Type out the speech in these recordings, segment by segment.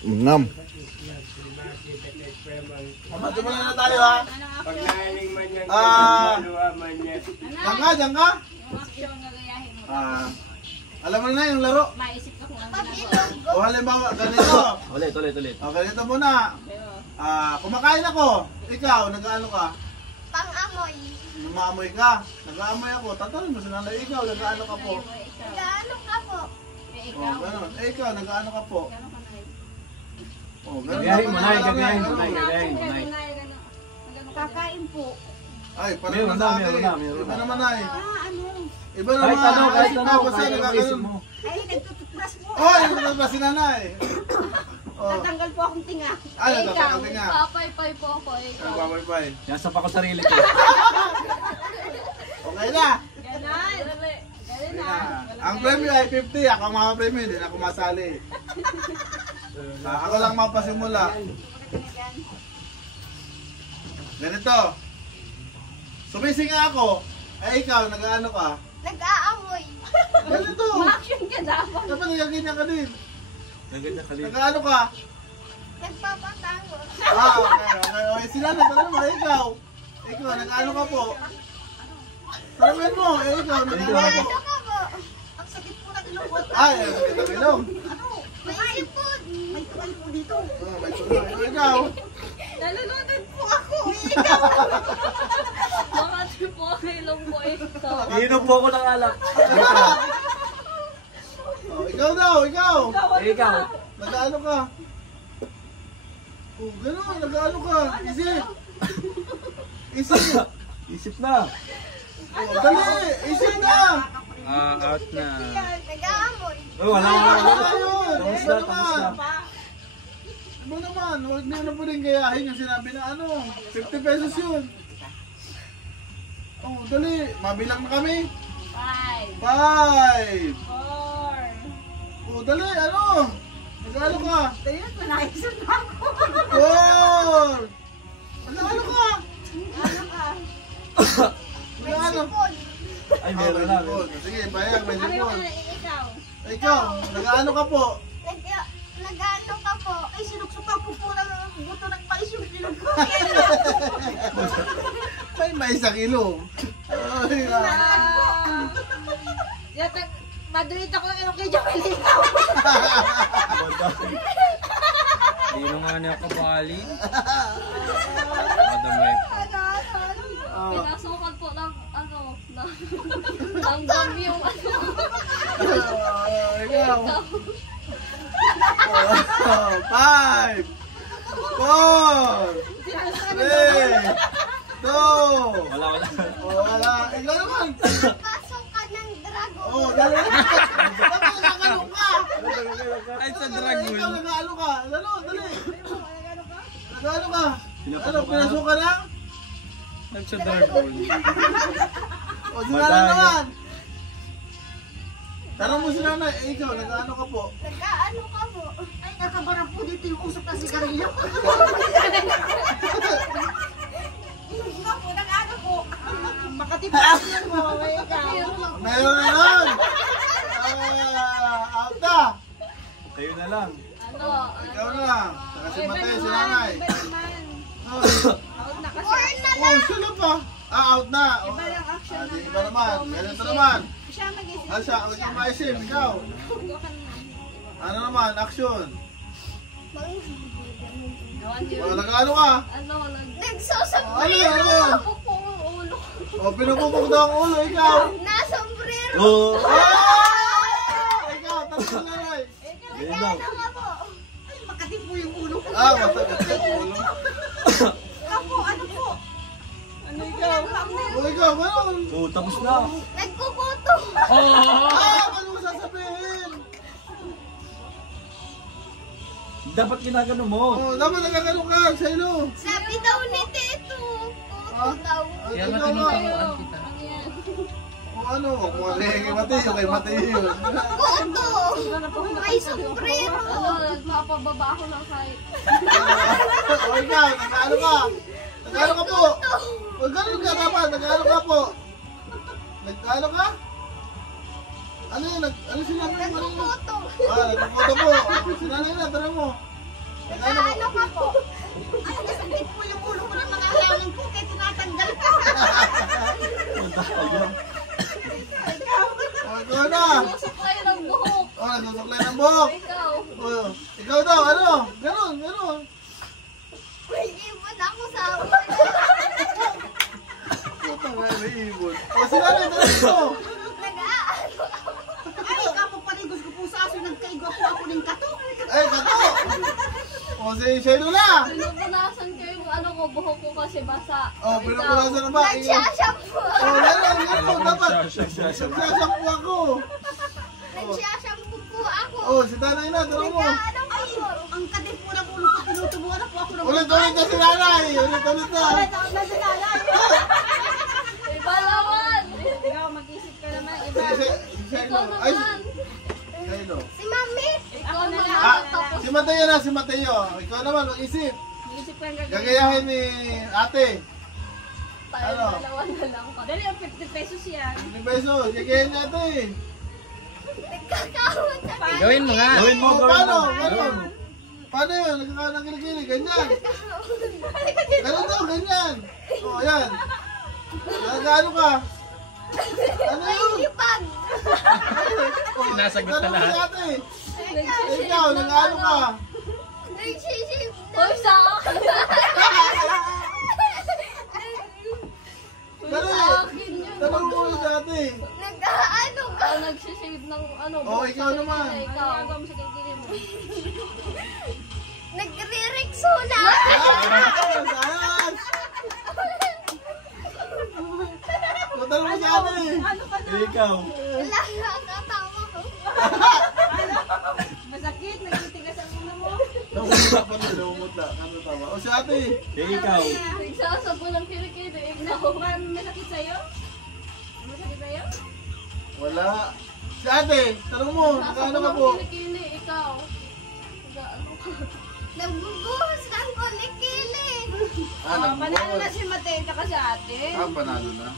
Ngam. Tumulong na tayo ha. Pag nahiling man yan, maluwa man yan. Diyan ka? Alam mo na yung laro. Maisip ko kung ang ginagawa. O halimbawa, ganito. Ulit. O ganito muna. Kumakain ako. Ikaw, nag-ano ka? Pang-amoy. Maamoy ka. Nag-aamoy ako. Tatanong mo sa nanay, ikaw, nag-ano ka po? Gaano ka po? O, gano'n. Ikaw, nag-ano ka po? O, gano'n. Gagayahin mo, Nay. Gagayahin mo, Nay. Kakain po. Ay, parang sa akin. Iba naman ay. Ano? Iba naman. Kahit ano, Basta kahit nagkakaroon. mo. Ay, nagtutupras po. Oy, nagtutupras si nanay. Natanggal po akong tinga. Ay, nagtutupras nga. Papay-pay po ako eh. Nagpapay-pay. Yasap ako sarili ko. Okay na. Ganon. Ganon na. Ang premyo ay 50. Ako ang mga premyo, hindi na ako masali. Ako lang mapasimula. Ganito. Sumisinga ako. Eh ikaw, nag-ano ka? Nag-aamoy. Ganito. Ma-action ka dapat. Dapat nagaganyan ka din. Naganda ka Nag-ano ka? Nagpapatango. Okay. Sila na, tanong mo, ikaw. Ikaw, nag-ano ka po? Tanongin mo, ikaw, nag-ano ka po? Ano ka po? Ang sakit po ng ilong ko. Ay, ang sakit ang ilong. Ano? May ipon. May tuwal po dito. May tuloy. Ikaw. Nalulunan po ako. Makati po ang ilong mo ito. Iinom po ako ng alak. Ikaw daw, ikaw. Ikaw. Nag-ano ka? Oh, gano'n, nag-ano ka? Isip. Isip. Isip na. Oh, dali, isip na. Out na. Nag-aamoy. Oh, wala. Ayun, Tapos iba na, tapos na. naman. Iba naman, huwag niyo na pwedeng gayahin yung sinabi na ano, 50 pesos yun. Oh, dali, mabilang na kami. 5, 5. 4, Oh, dali, ano? Nag-ano ka? Ayun, panaisip na ako. 4. Nag-ano ka? Ano ka? Nag-ano? Sipon. Ay, meron na. Sige, bayag, may ano sipon. ka ikaw? Ikaw, nag-ano ka po? Nag-ano ka po? Ay, sinuksukan ko po ng buto ng mais yung ilong ko. May isang ilong. Ay, Yatag, Madrid ako ng ilong kay Joel ikaw. Hindi na nga niya kabali. Pinasukan po ng ano, ng gum yung ano. Ikaw. 5, 4, 3, 2. Wala. Wala. Ikaw naman. Pasok ka ng dragon. Oh, dali. Dapat nagkakalo ka. Ay, sa Ikaw nag-ano ka. Lalo, dali. Nag-ano ka. Ano, pinasok ka na? Sa dragon. O, si nanay naman. Tanong mo si nanay, ikaw, nag-ano ka po? Nag-ano ka po? Ay, nakabara po dito yung usok na sigarilyo. Nga po, nag-ano po? Makatipas yan mo, may ikaw. Meron na nun. Out na. Kayo na lang. Ano? Ikaw na lang. Saka si Mateo, si nanay. Oh, Out na kasi. oh, sila pa. Out na. Iba yung action Di ng ba naman? Ganito naman. Siya mag-isip. Asya, huwag yung maisip. Ikaw. Ano naman? Action. O, nag-ano ka? Ano? Nagsosombrero. Ano? Ako po ang ulo. O, pinupupok daw ang ulo. Ikaw. Nasombrero. Oo. Ikaw, tapos na nanay. Nag-ano ka po? Ay, makati po yung ulo ko. Masagat ang ulo. Ako, ano po? Ano ikaw? O, ikaw, meron. Oo, tapos na. Nagkukuto. Ano mo sasabihin? Dapat ginagano mo. Oh, dapat nagkakano ka sa ilo. Sabi daw ni Tito. Kuto daw. Kaya nga tinuturuan kita. Ano yan? O ano, kung ano kay Mateo, kay Mateo. Kuto. May sombrero. Ano? Nagpapababa ako ng height. O ikaw, nag-ano ka? Nag-ano ka po? O gano'n ka dapat, nag-ano ka po? Nag-ano ka? Ano yun? Ano sinabi mo? Nagkukuto. Nagpuputo po. Sinanay na, tara mo. Nag-ano ka po? Ay, nasakit po yung ulo ko ng mga hangin ko kaya tinatanggal ko. Ikaw na. Susuklay ng buhok. Nagsusuklay ng buhok. Ikaw. Ikaw daw, ano? Ganon. May ibon ako sa Puta nga, may ibon. Sila na, mo. nag-aano ako. Ay, kapapaligos ko po sa aso, nagkaigo ako ng kato. Ay, kato. Si Shelula. Pinupunasan ko yung ano ko, buhok ko kasi basa. Pinupunasan na ba? Nagsashampoo. Gano'n. Dapat. Sasakpo ako. Nagsashampoo po ako. Si Tanay na, tanong mo. Nag-aano Ay, ako. ang kadit po ng ulo ko, tinutubuan na po ako ng Ulit-ulit na si Nanay. Ulit-ulit na. Ulit ako na sinalay. Iba naman. Ikaw, mag-isip ka naman, iba. Ikaw Ay, naman. Sino? Si Mami. Ikaw na naman. lang. Tapos Si Mateo na, si Mateo. Ikaw naman, mag-isip. Mag-isip ka ng Gagayahin ni ate. tayo Ano? dalawa na lang. Dali, ang 50 pesos yan. 50 pesos. Gagayahin ni ate. Nagkakawat sa Gawin mo nga. Gawin mo, gawin Paano? mo. Paano? Paano yun? Nagkakaroon ng kilikili. Ganyan. Ganun daw, ganyan. Ayan. Nagkano ka? Ano yun? ipag. Sinasagot na Tanong mo lahat. si ate. Ikaw, nag-ano ka? Nagsisip. Hoy, sa akin. Dali. Sa akin yun. Tanong mo si ate. Nag-aano ka? Nagsisave ng ano. Ikaw naman. Ikaw. Ikaw mo sa kilikili mo. Nagre-rexona. Sayang! Tanong mo si ate. Ano ka na? Ikaw. Wala nakakatawa ko. Masakit, nagtitigas ang ulo mo. Lumumot pa na, lumumot na. Ano tama? Si ate. Ikaw. Nagsasabo ng kilikili. Ikaw. Masakit sa'yo? Masakit sa'yo? Wala. Si ate, tanong mo. Sasabo Ano ka ng po? kilikili. Ikaw. Nag-ano ka? Nagbubuhos kang kilikili. Panalo na si Mateo tsaka si ate. Panalo na.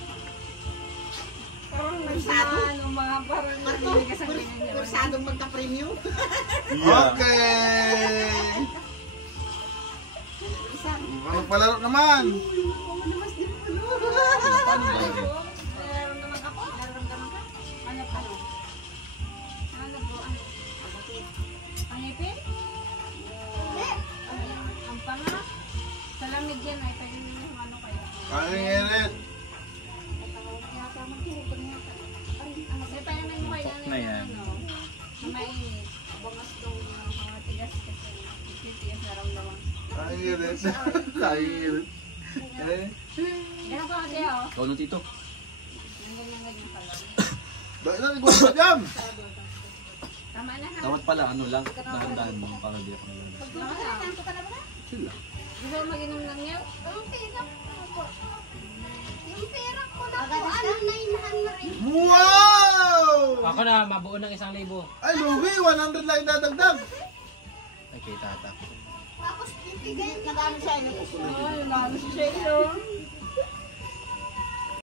Parang nagsado. Mga parang nagtitigas ang ganyan. Kursadong magka-premium. Yeah. Okay. Isa. Palaro naman. Paano gawin? Meron naman ako. Meron naman ka. Ano pa? Ano po? Pangipin? Ang panga? Sa lamig yan ay pwede nyo yung ano kayo. Pangingirit. May payaman mo kayo Na yan. mainit. Bangas daw ng mga tigas kasi. Titigas na ramdaman. Pangingirit. Pangingirit. Ganun ka kasi oh. Ikaw na, Tito. Ganyan-ganyan ka lang. Bakit na nagwa pa dyan? Tama na ha. Dapat pala, ano lang, dahan-dahan mo para di ako nalang. Tama na. Chill lang. Di ba mag-inom ng milk? Ang pera ko. Yung pera ko na po, ano, 900. Wow! Ako na, mabuo ng 1,000. Ay, lugi. 100 lang idadagdag. Ay, kay tata. Tapos, ibigay niyo. Nag-ano siya? Ay, nag-ano siya ito.